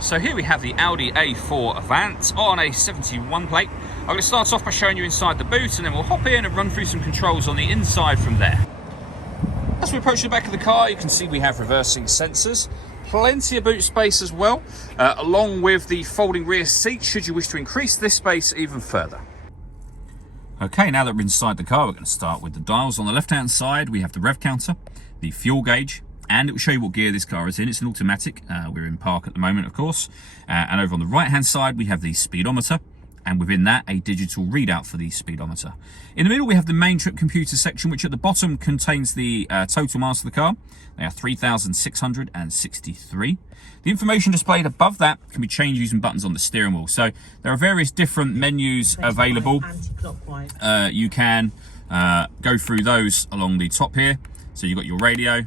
So here we have the Audi A4 Avant on a 71 plate. I'm going to start off by showing you inside the boot, and then we'll hop in and run through some controls on the inside from there. As we approach the back of the car, you can see we have reversing sensors, plenty of boot space as well, along with the folding rear seat should you wish to increase this space even further. Okay, now that we're inside the car, we're going to start with the dials. On the left hand side we have the rev counter, the fuel gauge, and it will show you what gear this car is in. It's an automatic. We're in park at the moment, of course. And over on the right hand side we have the speedometer, and within that a digital readout for the speedometer. In the middle we have the main trip computer section, which at the bottom contains the total miles of the car. They are 3,663. The information displayed above that can be changed using buttons on the steering wheel. So there are various different menus available. You can go through those along the top here. So you've got your radio,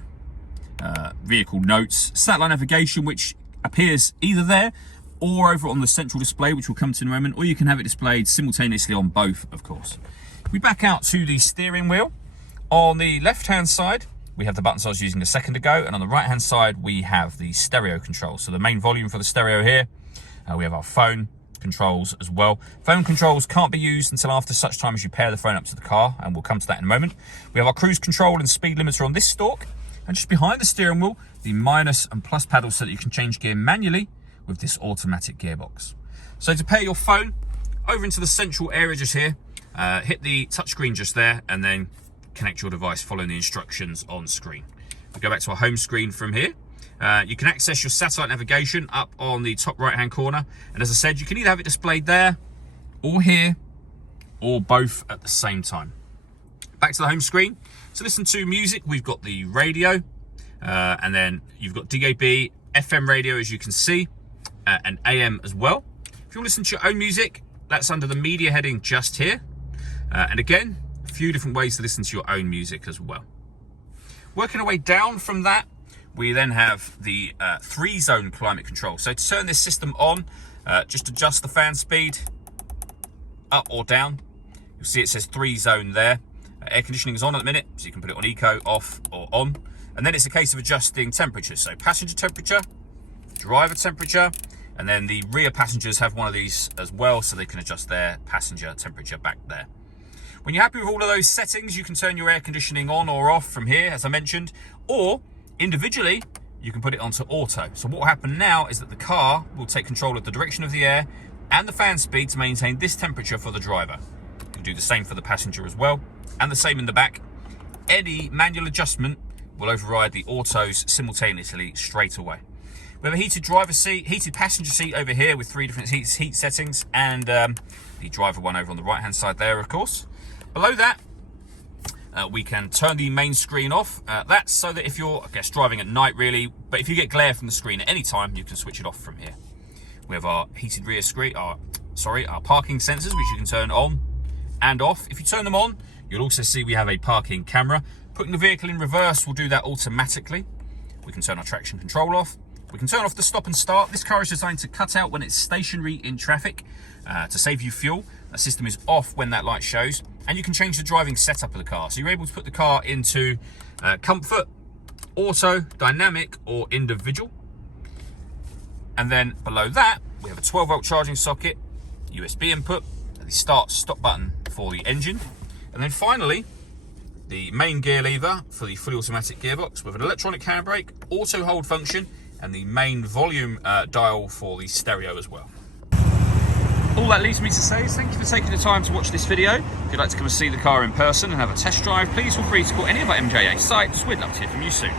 vehicle notes, satellite navigation, which appears either there or over on the central display, which we'll come to in a moment, or you can have it displayed simultaneously on both, of course. We back out to the steering wheel. On the left hand side we have the buttons I was using a second ago, and on the right hand side we have the stereo controls. So the main volume for the stereo here, we have our phone controls as well. Phone controls can't be used until after such time as you pair the phone up to the car, and we'll come to that in a moment. We have our cruise control and speed limiter on this stalk, and just behind the steering wheel the minus and plus paddles so that you can change gear manually with this automatic gearbox. So to pair your phone, over into the central area just here, hit the touchscreen just there, and then connect your device following the instructions on screen. We go back to our home screen from here. You can access your satellite navigation up on the top right hand corner, and as I said, you can either have it displayed there or here or both at the same time. Back to the home screen. To listen to music, we've got the radio, and then you've got DAB, FM radio, as you can see, and AM as well. If you want to listen to your own music, that's under the media heading just here, and again, a few different ways to listen to your own music as well. Working our way down from that, we then have the 3-zone climate control. So to turn this system on, just adjust the fan speed up or down. You'll see it says 3-zone there. Air conditioning is on at the minute, so you can put it on eco, off or on. And then it's a case of adjusting temperatures. So passenger temperature, driver temperature, and then the rear passengers have one of these as well, so they can adjust their passenger temperature back there. When you're happy with all of those settings, you can turn your air conditioning on or off from here, as I mentioned, or individually, you can put it onto auto. So what will happen now is that the car will take control of the direction of the air and the fan speed to maintain this temperature for the driver. You can do the same for the passenger as well, and the same in the back. Any manual adjustment will override the autos simultaneously straight away. We have a heated driver seat, heated passenger seat over here with 3 different heat settings, and the driver one over on the right hand side there, of course. Below that, we can turn the main screen off. That's so that if you're, I guess, driving at night really, but if you get glare from the screen at any time, you can switch it off from here. We have our heated rear screen, our parking sensors, which you can turn on and off. If you turn them on, you'll also see we have a parking camera. Putting the vehicle in reverse will do that automatically. We can turn our traction control off. We can turn off the stop and start. This car is designed to cut out when it's stationary in traffic to save you fuel. That system is off when that light shows, and you can change the driving setup of the car. So you're able to put the car into comfort, auto, dynamic, or individual. And then below that, we have a 12-volt charging socket, USB input, and the start-stop button for the engine. And then finally, the main gear lever for the fully automatic gearbox with an electronic handbrake, auto hold function, and the main volume dial for the stereo as well. All that leaves me to say is thank you for taking the time to watch this video. If you'd like to come and see the car in person and have a test drive, please feel free to call any of our MJA sites. We'd love to hear from you soon.